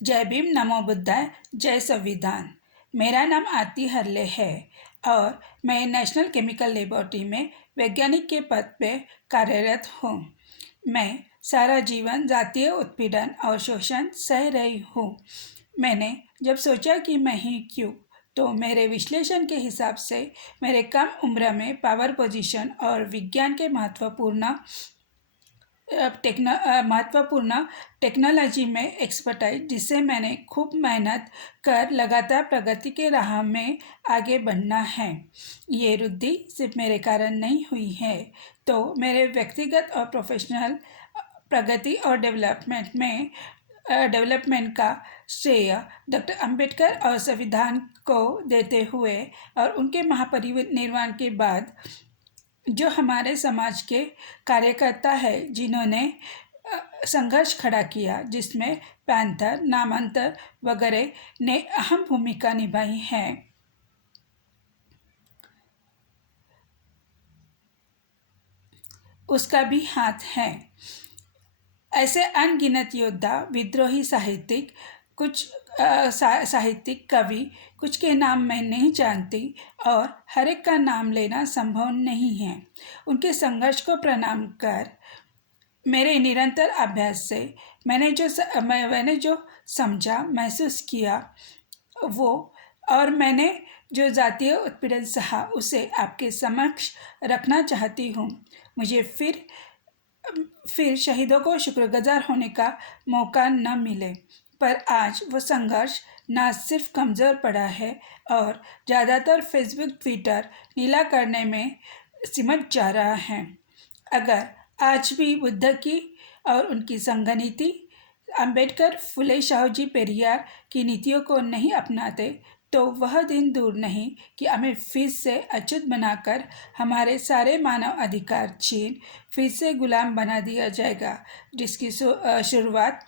जय भीम, नमो बुद्धाय, जय संविधान। मेरा नाम आरती हरले है और मैं नेशनल केमिकल लेबोरेटरी में वैज्ञानिक के पद पे कार्यरत हूँ। मैं सारा जीवन जातीय उत्पीड़न और शोषण सह रही हूँ। मैंने जब सोचा कि मैं ही क्यों, तो मेरे विश्लेषण के हिसाब से मेरे कम उम्र में पावर पोजीशन और विज्ञान के महत्वपूर्ण टेक्नोलॉजी में एक्सपर्टाइज, जिससे मैंने खूब मेहनत कर लगातार प्रगति के राह में आगे बढ़ना है। ये वृद्धि सिर्फ मेरे कारण नहीं हुई है, तो मेरे व्यक्तिगत और प्रोफेशनल प्रगति और डेवलपमेंट का श्रेय डॉक्टर अंबेडकर और संविधान को देते हुए और उनके महापरिनिर्वाण के बाद जो हमारे समाज के कार्यकर्ता है, जिन्होंने संघर्ष खड़ा किया, जिसमें पैंथर, नामांतर वगैरह ने अहम भूमिका निभाई है, उसका भी हाथ है। ऐसे अनगिनत योद्धा, विद्रोही साहित्यिक, कुछ साहित्यिक कवि, कुछ के नाम मैं नहीं जानती और हर एक का नाम लेना संभव नहीं है। उनके संघर्ष को प्रणाम कर मेरे निरंतर अभ्यास से मैंने जो समझा, महसूस किया वो, और मैंने जो जातीय उत्पीड़न सहा, उसे आपके समक्ष रखना चाहती हूँ। मुझे फिर शहीदों को शुक्रगुजार होने का मौका न मिले, पर आज वो संघर्ष न सिर्फ कमज़ोर पड़ा है और ज़्यादातर फेसबुक, ट्विटर नीला करने में सिमट जा रहा है। अगर आज भी बुद्ध की और उनकी संघ नीति, अंबेडकर, फुले शाहू पेरियार की नीतियों को नहीं अपनाते, तो वह दिन दूर नहीं कि हमें फिर से अछूत बनाकर हमारे सारे मानव अधिकार छीन फिर से गुलाम बना दिया जाएगा, जिसकी शुरुआत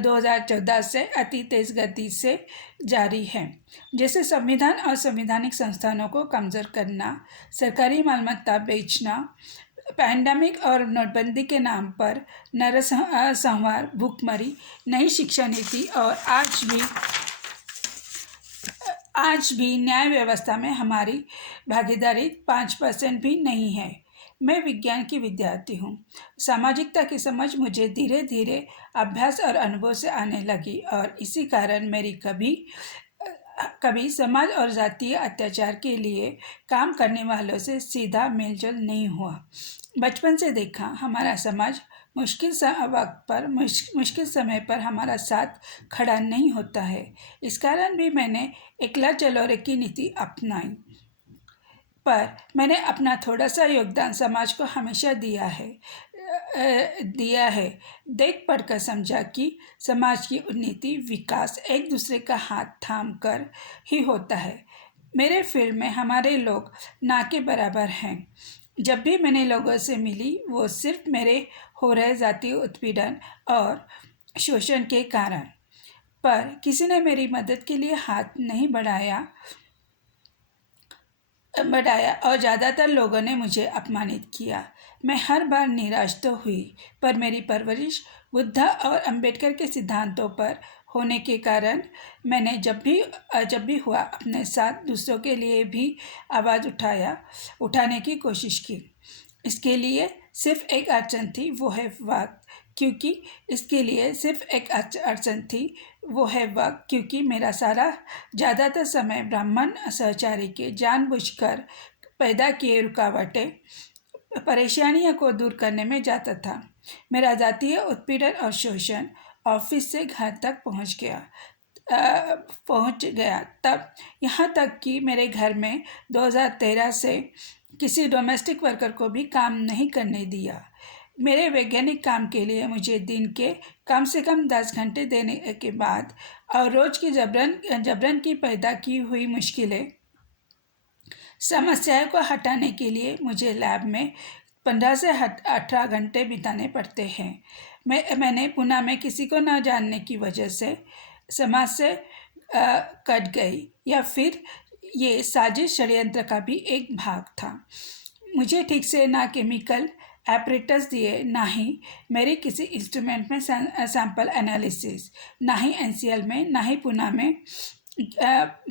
2014 से अति तेज गति से जारी है। जैसे संविधान और संवैधानिक संस्थानों को कमज़ोर करना, सरकारी मालमत्ता बेचना, पैंडेमिक और नोटबंदी के नाम पर नरसंहार, भूखमरी, नई शिक्षा नीति और आज भी न्याय व्यवस्था में हमारी भागीदारी 5% भी नहीं है। मैं विज्ञान की विद्यार्थी हूँ। सामाजिकता की समझ मुझे धीरे धीरे अभ्यास और अनुभव से आने लगी और इसी कारण मेरी कभी समाज और जातीय अत्याचार के लिए काम करने वालों से सीधा मेलजोल नहीं हुआ। बचपन से देखा, हमारा समाज मुश्किल समय पर हमारा साथ खड़ा नहीं होता है। इस कारण भी मैंने एकला चलो रे की नीति अपनाई, पर मैंने अपना थोड़ा सा योगदान समाज को हमेशा दिया है। देख पढ़कर समझा कि समाज की उन्नति, विकास एक दूसरे का हाथ थाम कर ही होता है। मेरे फील्ड में हमारे लोग ना के बराबर हैं। जब भी मैंने लोगों से मिली, वो सिर्फ मेरे हो रहे जातीय उत्पीड़न और शोषण के कारण, पर किसी ने मेरी मदद के लिए हाथ नहीं बढ़ाया और ज़्यादातर लोगों ने मुझे अपमानित किया। मैं हर बार निराश तो हुई, पर मेरी परवरिश बुद्ध और अंबेडकर के सिद्धांतों पर होने के कारण मैंने जब भी हुआ अपने साथ दूसरों के लिए भी आवाज़ उठाने की कोशिश की। इसके लिए सिर्फ एक अड़चन थी, वो है वक्त। क्योंकि मेरा ज़्यादातर समय ब्राह्मण सहचारी के जानबूझकर पैदा किए रुकावटें, परेशानियों को दूर करने में जाता था। मेरा जातीय उत्पीड़न और शोषण ऑफिस से घर तक पहुंच गया, तब यहाँ तक कि मेरे घर में 2013 से किसी डोमेस्टिक वर्कर को भी काम नहीं करने दिया। मेरे वैज्ञानिक काम के लिए मुझे दिन के कम से कम 10 घंटे देने के बाद और रोज की जबरन की पैदा की हुई समस्याओं को हटाने के लिए मुझे लैब में 15 से 18 घंटे बिताने पड़ते हैं। मैंने पुणे में किसी को न जानने की वजह से समाज से कट गई, या फिर ये साजिश षड्यंत्र का भी एक भाग था। मुझे ठीक से ना केमिकल एपरेटस दिए, ना ही मेरी किसी इंस्ट्रूमेंट में सैंपल एनालिसिस, ना ही एनसीएल में, ना ही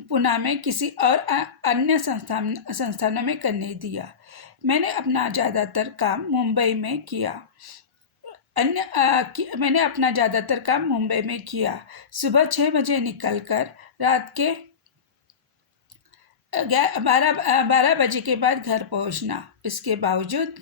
पुणे में किसी और अन्य संस्थानों में करने दिया। मैंने अपना ज़्यादातर काम मुंबई में किया। मैंने अपना ज़्यादातर काम मुंबई में किया। सुबह 6 बजे निकलकर रात के 12 बजे के बाद घर पहुंचना। इसके बावजूद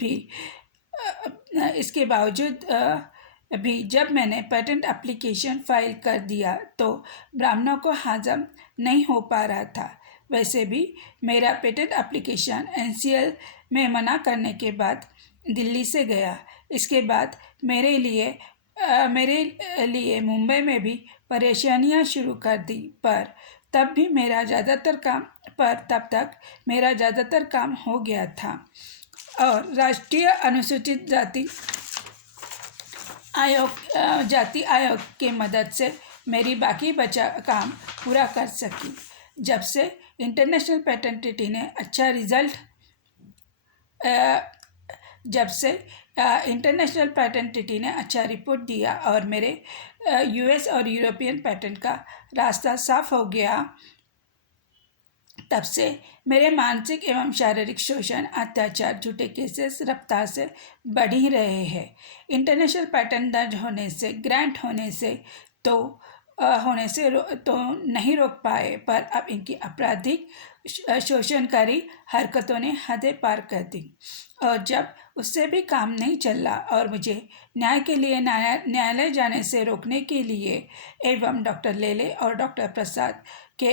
भी जब मैंने पेटेंट एप्लीकेशन फाइल कर दिया तो ब्राह्मणों को हजम नहीं हो पा रहा था। वैसे भी मेरा पेटेंट एप्लीकेशन एनसीएल में मना करने के बाद दिल्ली से गया। इसके बाद मेरे लिए मुंबई में भी परेशानियां शुरू कर दी, पर तब तक मेरा ज़्यादातर काम हो गया था और राष्ट्रीय अनुसूचित जाति आयोग के मदद से मेरी बाकी बचा काम पूरा कर सकी। जब से इंटरनेशनल पेटेंटिटी ने अच्छा रिजल्ट जब से इंटरनेशनल पेटेंटिटी ने अच्छा रिपोर्ट दिया और मेरे यूएस और यूरोपियन पेटेंट का रास्ता साफ हो गया, तब से मेरे मानसिक एवं शारीरिक शोषण, अत्याचार, झूठे केसेस रफ्तार से बढ़ ही रहे हैं। इंटरनेशनल पेटेंट दर्ज होने से, ग्रांट होने से तो नहीं रोक पाए, पर अब इनकी आपराधिक शोषणकारी हरकतों ने हदें पार कर दी और जब उससे भी काम नहीं चला और मुझे न्याय के लिए न्यायालय जाने से रोकने के लिए एवं डॉक्टर लेले और डॉक्टर प्रसाद के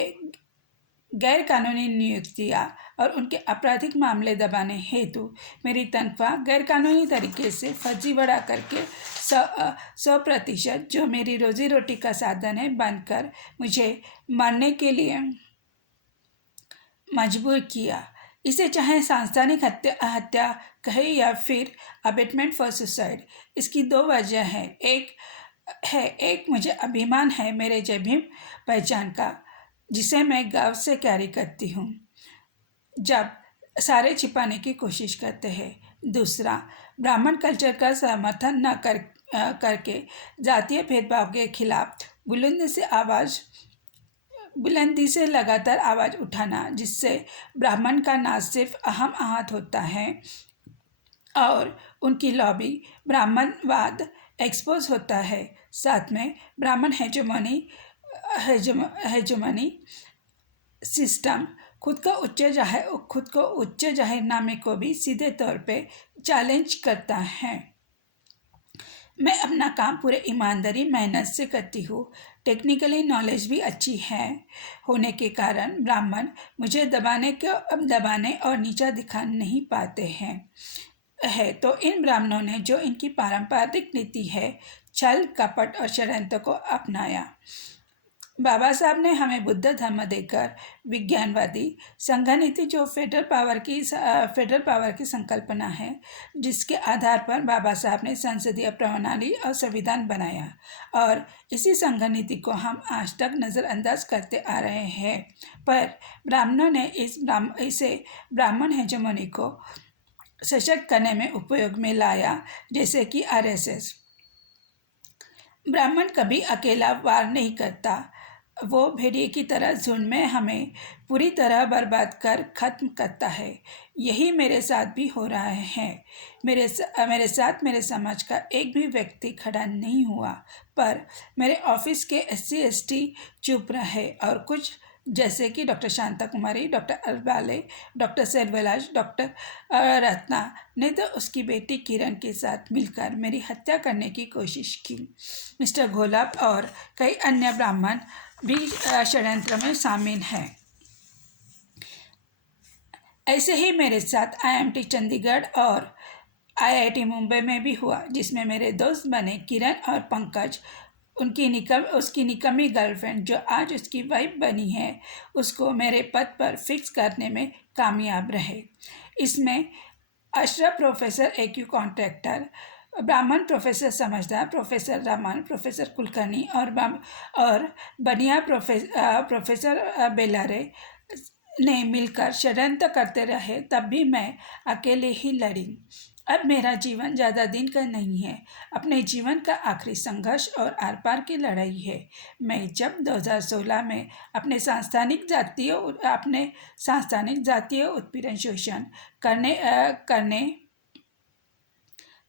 गैर कानूनी नियुक्तियाँ और उनके आपराधिक मामले दबाने हेतु मेरी तनख्वाह गैर कानूनी तरीके से फर्जीवाड़ा करके 100% जो मेरी रोजी रोटी का साधन है बनकर मुझे मारने के लिए मजबूर किया। इसे चाहे सांस्थानिक हत्या कहे या फिर अबेटमेंट फॉर सुसाइड, इसकी 2 वजह है। एक मुझे अभिमान है मेरे जय भीम पहचान का, जिसे मैं गर्व से कैरी करती हूँ जब सारे छिपाने की कोशिश करते हैं। दूसरा, ब्राह्मण कल्चर का समर्थन न करके जातीय भेदभाव के खिलाफ बुलंदी से लगातार आवाज़ उठाना, जिससे ब्राह्मण का ना सिर्फ अहम आहत होता है और उनकी लॉबी ब्राह्मणवाद एक्सपोज होता है, साथ में ब्राह्मण हेजमनी सिस्टम खुद को उच्च जाहिरनामे को भी सीधे तौर पे चैलेंज करता है। मैं अपना काम पूरे ईमानदारी मेहनत से करती हूँ। टेक्निकली नॉलेज भी अच्छी है होने के कारण ब्राह्मण मुझे दबाने और नीचा दिखा नहीं पाते हैं तो इन ब्राह्मणों ने जो इनकी पारंपरिक नीति है, छल कपट और षड्यंत्र को अपनाया। बाबा साहब ने हमें बुद्ध धर्म देकर विज्ञानवादी संघनीति, जो फेडरल पावर की संकल्पना है, जिसके आधार पर बाबा साहब ने संसदीय प्रणाली और संविधान बनाया और इसी संघनीति को हम आज तक नज़रअंदाज करते आ रहे हैं, पर ब्राह्मणों ने इसे ब्राह्मण हेजेमनी को सशक्त करने में उपयोग में लाया, जैसे कि आरएसएस। ब्राह्मण कभी अकेला वार नहीं करता, वो भेड़िए की तरह झुंड में हमें पूरी तरह बर्बाद कर खत्म करता है। यही मेरे साथ भी हो रहा है। मेरे साथ मेरे समाज का एक भी व्यक्ति खड़ा नहीं हुआ, पर मेरे ऑफिस के SC/ST चुप रहे और कुछ जैसे कि doctor Shanta Kumari, doctor Arbale, doctor Selvaraj, doctor Ratna ने तो उसकी बेटी किरण के साथ मिलकर मेरी हत्या करने की कोशिश की। मिस्टर घोलाप और कई अन्य ब्राह्मण भी षड्यंत्र में शामिल हैं। ऐसे ही मेरे साथ IIT चंडीगढ़ और IIT मुंबई में भी हुआ, जिसमें मेरे दोस्त बने किरण और पंकज। उसकी निकम्मी गर्लफ्रेंड, जो आज उसकी वाइफ बनी है, उसको मेरे पद पर फिक्स करने में कामयाब रहे। इसमें अशरफ प्रोफेसर AQ कॉन्ट्रैक्टर, ब्राह्मण प्रोफेसर समझदार, प्रोफेसर रमन, प्रोफेसर कुलकर्णी और बनिया प्रोफेसर बेलारे ने मिलकर षड्यंत्र करते रहे। तब भी मैं अकेले ही लड़ी अब मेरा जीवन ज़्यादा दिन का नहीं है, अपने जीवन का आखिरी संघर्ष और आर पार की लड़ाई है। मैं जब 2016 में अपने सांस्थानिक जातीय उत्पीड़न शोषण करने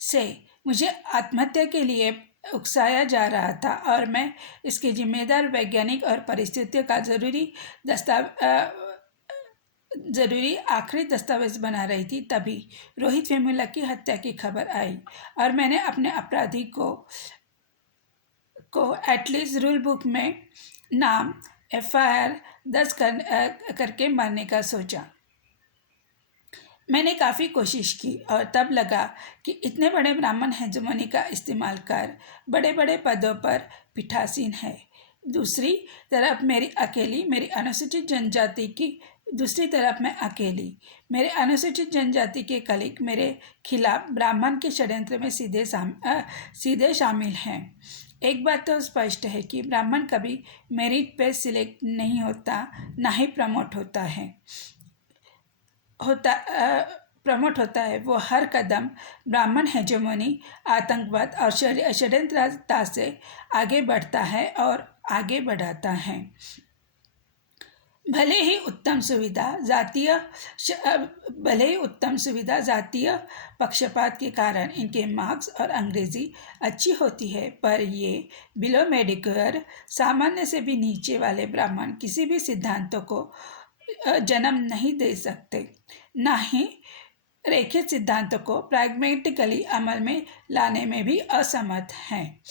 से मुझे आत्महत्या के लिए उकसाया जा रहा था और मैं इसके जिम्मेदार वैज्ञानिक और परिस्थितियों का ज़रूरी आखिरी दस्तावेज बना रही थी, तभी रोहित वेमुला की हत्या की खबर आई और मैंने अपने अपराधी को एटलीस्ट रूल बुक में नाम FIR दर्ज करके मारने का सोचा। मैंने काफ़ी कोशिश की और तब लगा कि इतने बड़े ब्राह्मण हेजेमनी का इस्तेमाल कर बड़े बड़े पदों पर पीठासीन है। दूसरी तरफ मेरी अनुसूचित जनजाति के कलीग मेरे खिलाफ ब्राह्मण के षड्यंत्र में सीधे शामिल हैं। एक बात तो स्पष्ट है कि ब्राह्मण कभी मेरिट पे सिलेक्ट नहीं होता, ना ही प्रमोट होता है। वो हर कदम ब्राह्मण हेजेमनी, आतंकवाद और षड्यंत्रता से आगे बढ़ता है और आगे बढ़ाता है। भले ही उत्तम सुविधा जातीय पक्षपात के कारण इनके मार्क्स और अंग्रेजी अच्छी होती है, पर ये बिलो मेडिकेयर सामान्य से भी नीचे वाले ब्राह्मण किसी भी सिद्धांतों को जन्म नहीं दे सकते, ना ही रेखित सिद्धांतों को प्रैग्मेटिकली अमल में लाने में भी असमर्थ हैं।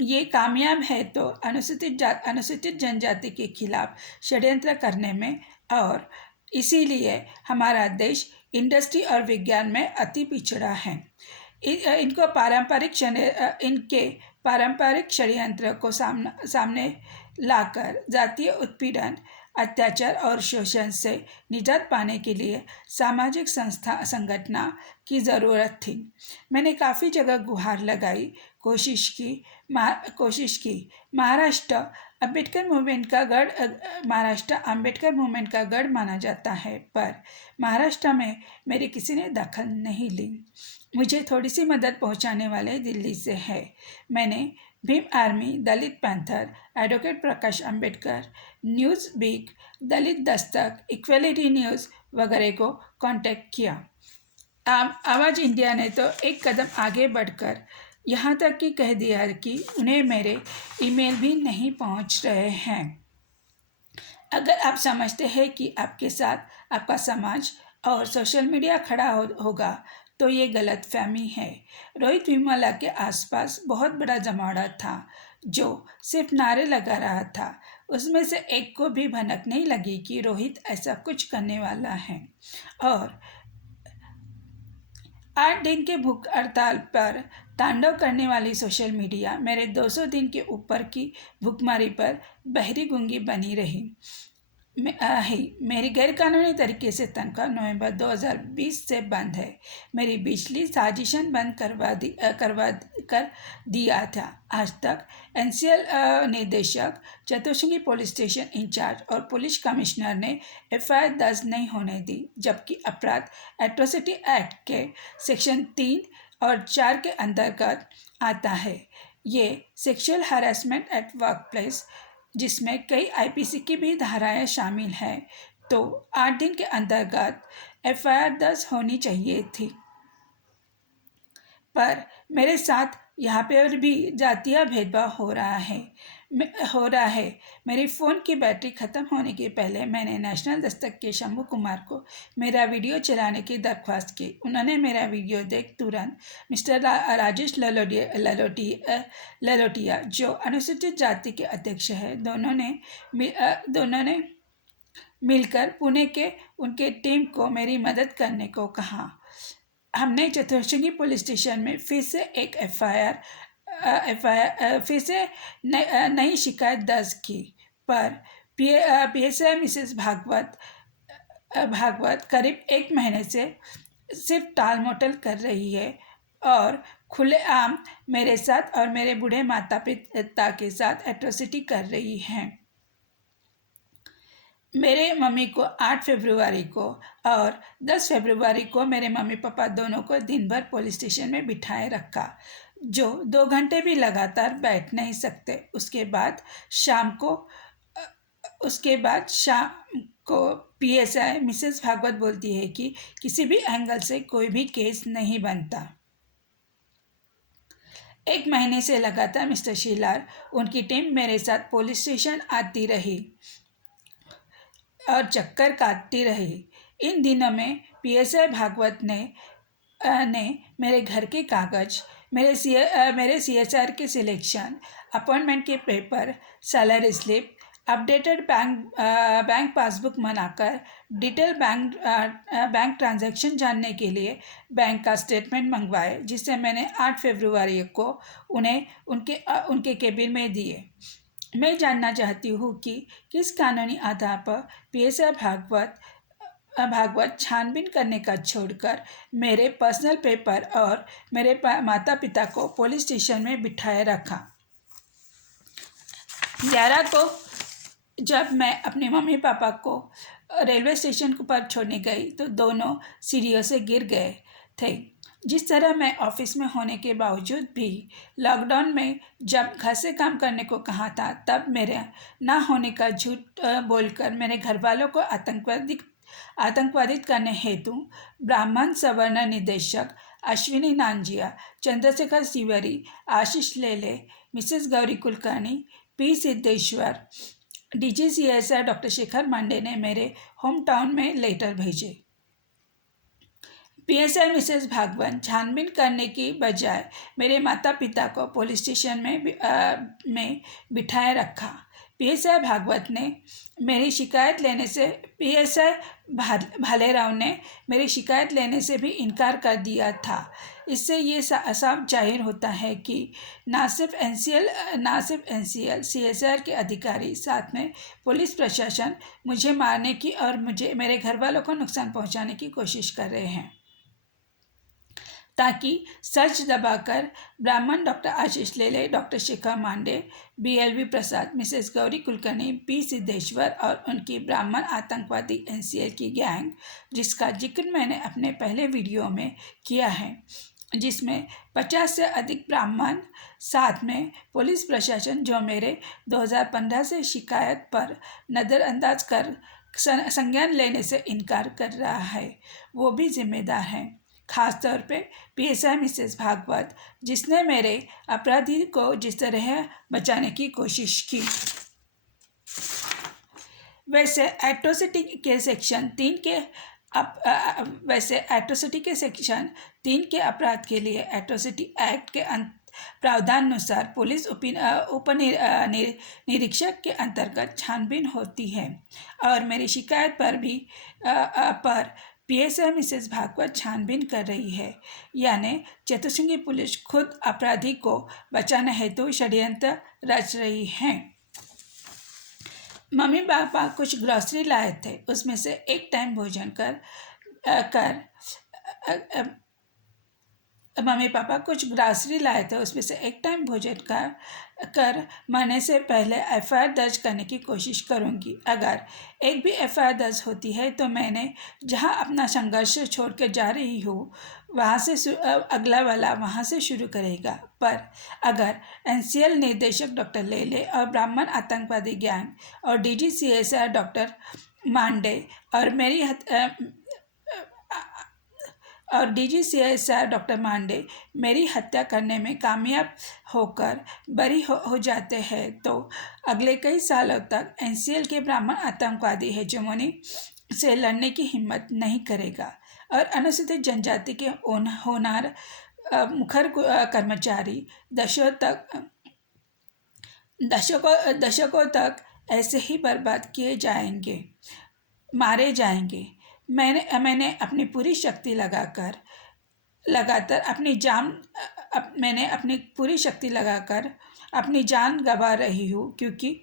ये कामयाब है तो अनुसूचित जनजाति के खिलाफ षड्यंत्र करने में, और इसीलिए हमारा देश इंडस्ट्री और विज्ञान में अति पिछड़ा है। इनके पारंपरिक षड्यंत्र को सामने लाकर जातीय उत्पीड़न, अत्याचार और शोषण से निजात पाने के लिए सामाजिक संगठन की ज़रूरत थी। मैंने काफ़ी जगह गुहार लगाई, कोशिश की। महाराष्ट्र अम्बेडकर मूवमेंट का गढ़ माना जाता है, पर महाराष्ट्र में मेरी किसी ने दखल नहीं ली। मुझे थोड़ी सी मदद पहुंचाने वाले दिल्ली से है। मैंने भीम आर्मी, दलित पैंथर, एडवोकेट प्रकाश अंबेडकर, न्यूज़ वीक, दलित दस्तक, इक्वलिटी न्यूज़ वगैरह को कांटेक्ट किया। आवाज़ इंडिया ने तो एक कदम आगे बढ़कर यहाँ तक कि कह दिया कि उन्हें मेरे ईमेल भी नहीं पहुँच रहे हैं। अगर आप समझते हैं कि आपके साथ आपका समाज और सोशल मीडिया खड़ा होगा तो ये गलत फहमी है। रोहित वेमुला के आसपास बहुत बड़ा जमावड़ा था जो सिर्फ नारे लगा रहा था। उसमें से एक को भी भनक नहीं लगी कि रोहित ऐसा कुछ करने वाला है। और 8 दिन के भूख हड़ताल पर तांडव करने वाली सोशल मीडिया मेरे 200 दिन के ऊपर की भूखमरी पर बहरी गूंगी बनी रही। मेरी गैरकानूनी तरीके से तनख्वाह नवंबर 2020 से बंद है। मेरी बिजली साजिशन बंद कर दिया था। आज तक NCL निदेशक, चतुर्शंगी पुलिस स्टेशन इंचार्ज और पुलिस कमिश्नर ने FIR दर्ज नहीं होने दी, जबकि अपराध एट्रोसिटी एक्ट के सेक्शन 3 और 4 के अंतर्गत आता है। ये sexual harassment at work place, जिसमें कई IPC की भी धाराएं शामिल हैं, तो 8 दिन के अंतर्गत FIR दर्ज होनी चाहिए थी। पर मेरे साथ यहाँ पर भी जातीय भेदभाव हो रहा है। मेरे फ़ोन की बैटरी ख़त्म होने के पहले मैंने नेशनल दस्तक के शंभू कुमार को मेरा वीडियो चलाने की दरख्वास्त की। उन्होंने मेरा वीडियो देख तुरंत मिस्टर राजेश ललोटिया, जो अनुसूचित जाति के अध्यक्ष हैं, दोनों ने मिलकर पुणे के उनके टीम को मेरी मदद करने को कहा। हमने चतुर्शंगी पुलिस स्टेशन में फिर से एक नई शिकायत दर्ज की, पर PSI मिसेस भागवत करीब 1 महीने से सिर्फ टाल मटोल कर रही है और खुलेआम मेरे साथ और मेरे बूढ़े माता पिता के साथ एट्रोसिटी कर रही हैं। मेरे मम्मी को 8 फरवरी को और 10 फरवरी को मेरे मम्मी पापा दोनों को दिन भर पुलिस स्टेशन में बिठाए रखा, जो 2 घंटे भी लगातार बैठ नहीं सकते। उसके बाद शाम को पीएसआई मिसेस भागवत बोलती है कि किसी भी एंगल से कोई भी केस नहीं बनता। 1 महीने से लगातार मिस्टर शीलार उनकी टीम मेरे साथ पुलिस स्टेशन आती रही और चक्कर काटती रही। इन दिनों में पीएसआई भागवत ने मेरे घर के कागज, मेरे सीएसआर के सिलेक्शन, अपॉइंटमेंट के paper, salary slip, updated bank passbook बनाकर डिटेल बैंक ट्रांजैक्शन जानने के लिए बैंक का स्टेटमेंट मंगवाए, जिसे मैंने 8 फरवरी को उन्हें उनके केबिन में दिए। मैं जानना चाहती हूँ कि किस कानूनी आधार पर पीएसआई भागवत छानबीन करने का छोड़कर मेरे पर्सनल पेपर और मेरे माता पिता को पुलिस स्टेशन में बिठाए रखा। 11 को जब मैं अपने मम्मी पापा को रेलवे स्टेशन पर छोड़ने गई तो दोनों सीढ़ियों से गिर गए थे। जिस तरह मैं ऑफिस में होने के बावजूद भी लॉकडाउन में जब घर से काम करने को कहा था, तब मेरे ना होने का झूठ बोलकर मेरे घर वालों को आतंकवादित करने हेतु ब्राह्मण सवर्ण निदेशक Ashwini नांजिया, Chandrashekhar Tiwari, Ashish Lele, Mrs Gauri Kulkarni, P Siddheshwar, DGCSR doctor Shekhar Mande ने मेरे होम टाउन में लेटर भेजे। पीएसआई मिसेस भागवत छानबीन करने की बजाय मेरे माता पिता को पुलिस स्टेशन में बिठाए रखा। पीएसआई भागवत ने मेरी शिकायत लेने से पीएसआई भालेराव ने मेरी शिकायत लेने से भी इनकार कर दिया था। इससे ये साफ जाहिर होता है कि ना सिर्फ एनसीएल सीएसआर के अधिकारी, साथ में पुलिस प्रशासन मुझे मारने की और मेरे घर वालों को नुकसान पहुंचाने की कोशिश कर रहे हैं, ताकि सच दबाकर ब्राह्मण डॉक्टर आशीष लेले, डॉक्टर शेखर मांडे, बीएलवी प्रसाद, मिसेस गौरी कुलकर्णी, पी सिद्धेश्वर और उनकी ब्राह्मण आतंकवादी एनसीएल की गैंग, जिसका जिक्र मैंने अपने पहले वीडियो में किया है, जिसमें 50 से अधिक ब्राह्मण, साथ में पुलिस प्रशासन जो मेरे 2015 से शिकायत पर नज़रअंदाज कर संज्ञान लेने से इनकार कर रहा है, वो भी जिम्मेदार हैं। खासतौर पे पीएसआई मिसेस भागवत, जिसने मेरे अपराधी को जिस तरह बचाने की कोशिश की। वैसे एट्रोसिटी के सेक्शन 3 के अपराध के लिए एट्रोसिटी एक्ट के प्रावधानानुसार पुलिस उप निरीक्षक के अंतर्गत छानबीन होती है और मेरी शिकायत पर पीएसआई मिसेस भागवत छानबीन कर रही है, यानी चतुश्रृंगी पुलिस खुद अपराधी को बचाने हेतु षड्यंत्र रच रही है। मम्मी पापा कुछ ग्रॉसरी लाए थे, उसमें से एक टाइम भोजन कर मरने से पहले एफआईआर दर्ज करने की कोशिश करूंगी। अगर एक भी एफआईआर दर्ज होती है तो मैंने जहां अपना संघर्ष छोड़ कर जा रही हूँ, वहाँ से अगला वाला वहाँ से शुरू करेगा। पर अगर एनसीएल निर्देशक डॉक्टर लेले और ब्राह्मण आतंकवादी गैंग और डीजीसीएसआर डॉक्टर मांडे मेरी हत्या करने में कामयाब होकर बरी हो जाते हैं, तो अगले कई सालों तक एनसीएल के ब्राह्मण आतंकवादी हेजेमोनी से लड़ने की हिम्मत नहीं करेगा और अनुसूचित जनजाति के होनहार मुखर कर्मचारी दशकों तक ऐसे ही बर्बाद किए जाएंगे, मारे जाएंगे। मैंने अपनी पूरी शक्ति लगाकर अपनी जान गंवा रही हूँ, क्योंकि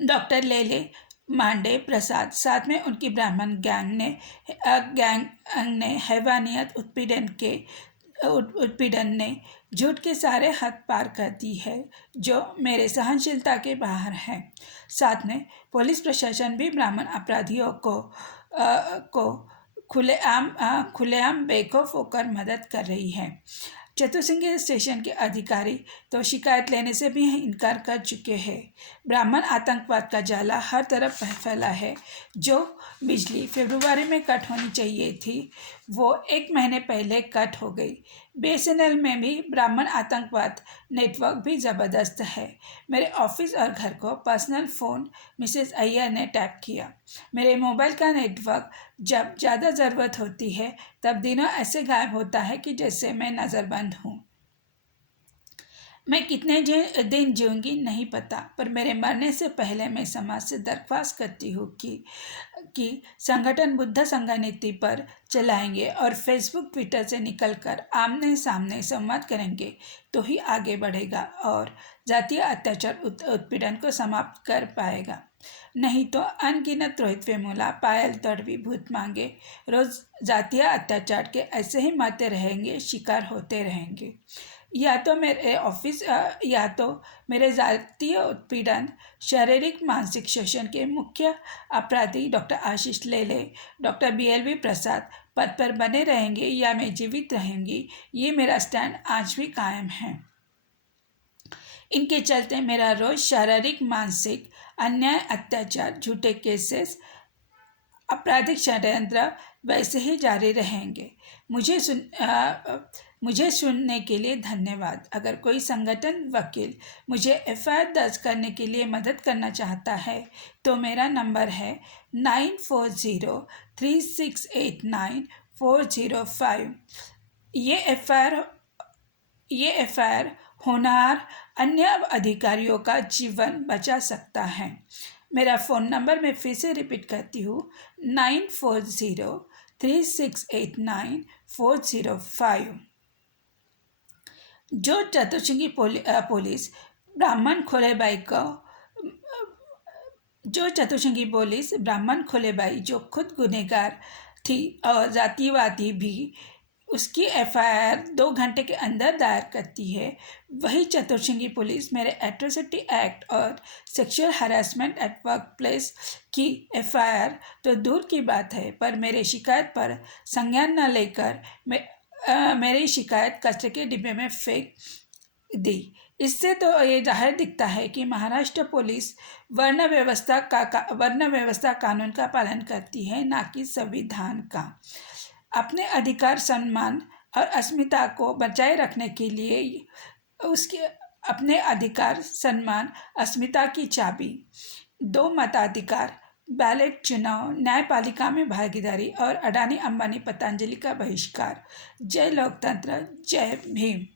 डॉक्टर लेले, मांडे, प्रसाद, साथ में उनकी ब्राह्मण गैंग ने हैवानियत, उत्पीड़न के उत्पीड़न ने झूठ के सारे हद पार कर दी है जो मेरे सहनशीलता के बाहर है। साथ में पुलिस प्रशासन भी ब्राह्मण अपराधियों को खुलेआम बेखौफ होकर मदद कर रही है। चतुरसिंगी स्टेशन के अधिकारी तो शिकायत लेने से भी इनकार कर चुके हैं। ब्राह्मण आतंकवाद का जाला हर तरफ फैला है। जो बिजली फरवरी में कट होनी चाहिए थी वो 1 महीने पहले कट हो गई। BSNL में भी ब्राह्मण आतंकवाद नेटवर्क भी ज़बरदस्त है। मेरे ऑफिस और घर को पर्सनल फ़ोन मिसेस अय्यर ने टैप किया। मेरे मोबाइल का नेटवर्क जब ज़्यादा ज़रूरत होती है तब दिनों ऐसे गायब होता है कि जैसे मैं नज़रबंद हूँ। मैं कितने दिन जीऊँगी नहीं पता, पर मेरे मरने से पहले मैं समाज से दरख्वास्त करती हूँ कि संगठन बुद्ध संघ नीति पर चलाएंगे और फेसबुक ट्विटर से निकलकर आमने सामने संवाद करेंगे तो ही आगे बढ़ेगा और जातीय अत्याचार उत्पीड़न को समाप्त कर पाएगा। नहीं तो अनगिनत रोहित वेमुला, पायल तड़वी, भूत मांगे रोज जातीय अत्याचार के ऐसे ही मरते रहेंगे, शिकार होते रहेंगे। या तो मेरे जातीय उत्पीड़न, शारीरिक मानसिक शोषण के मुख्य अपराधी डॉक्टर आशीष लेले, डॉक्टर BLV प्रसाद पद पर बने रहेंगे या मैं जीवित रहूंगी। ये मेरा स्टैंड आज भी कायम है। इनके चलते मेरा रोज शारीरिक मानसिक अन्याय, अत्याचार, झूठे केसेस, आपराधिक षड्यंत्र वैसे ही जारी रहेंगे। मुझे सुनने के लिए धन्यवाद। अगर कोई संगठन वकील मुझे FIR दर्ज करने के लिए मदद करना चाहता है तो मेरा नंबर है 9403689405। ये FIR होनहार अन्य अधिकारियों का जीवन बचा सकता है। मेरा फ़ोन नंबर मैं फिर से रिपीट करती हूँ 9403689405। जो चतुरसिंगी पुलिस ब्राह्मण खोलेबाई जो खुद गुनहगार थी और जातिवादी भी, उसकी FIR 2 घंटे के अंदर दायर करती है, वही चतुरसिंगी पुलिस मेरे एट्रोसिटी एक्ट और sexual harassment at work place की FIR तो दूर की बात है, पर मेरे शिकायत पर संज्ञान न लेकर मेरी शिकायत कचरे के डिब्बे में फेंक दी। इससे तो ये जाहिर दिखता है कि महाराष्ट्र पुलिस वर्ण व्यवस्था कानून का पालन करती है, ना कि संविधान का। अपने अधिकार, सम्मान और अस्मिता को बचाए रखने के लिए अपने अधिकार, सम्मान, अस्मिता की चाबी 2 मताधिकार, बैलेट चुनाव, न्यायपालिका में भागीदारी और अडानी अंबानी पतंजलि का बहिष्कार। जय लोकतंत्र, जय भीम।